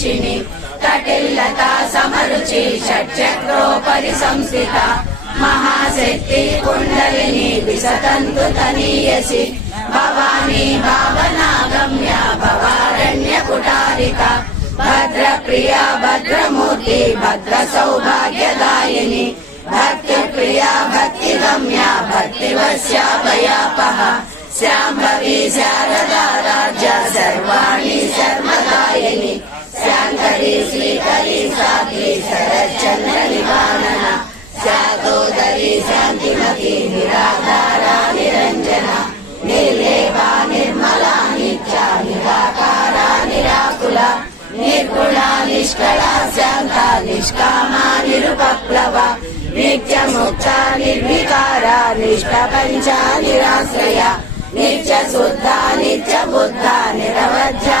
वर्षिणि कटिल्लता समरुचि षट्चक्रोपरि संस्थिता महाशक्ति कुण्डलिनी विसतन्तु तनीयसि भवानी भावनागम्या भवारण्यकुटारिका भद्रप्रिया भद्रमूर्ति भद्रसौभाग्यदायिनी भक्तिप्रिया भक्तिगम्या भक्तिवश्या भयापहा शाम्भवी शारदा राज्या सर्वाणि सर्वदायिनी शाङ्करी श्रीकरी साध्वी शरच्चन्द्रनिवारणा शातोदरी शान्तिमती निराधारा निरञ्जना निर्लेपा निर्मला नित्या निराकारा निराकुला निर्गुणा निष्कला शान्ता निष्कामा निरुपप्लवा नित्यमुक्ता निर्विकारा निष्प्रपञ्चा निराश्रया नित्यशुद्धा नित्यबुद्धा निरवध्या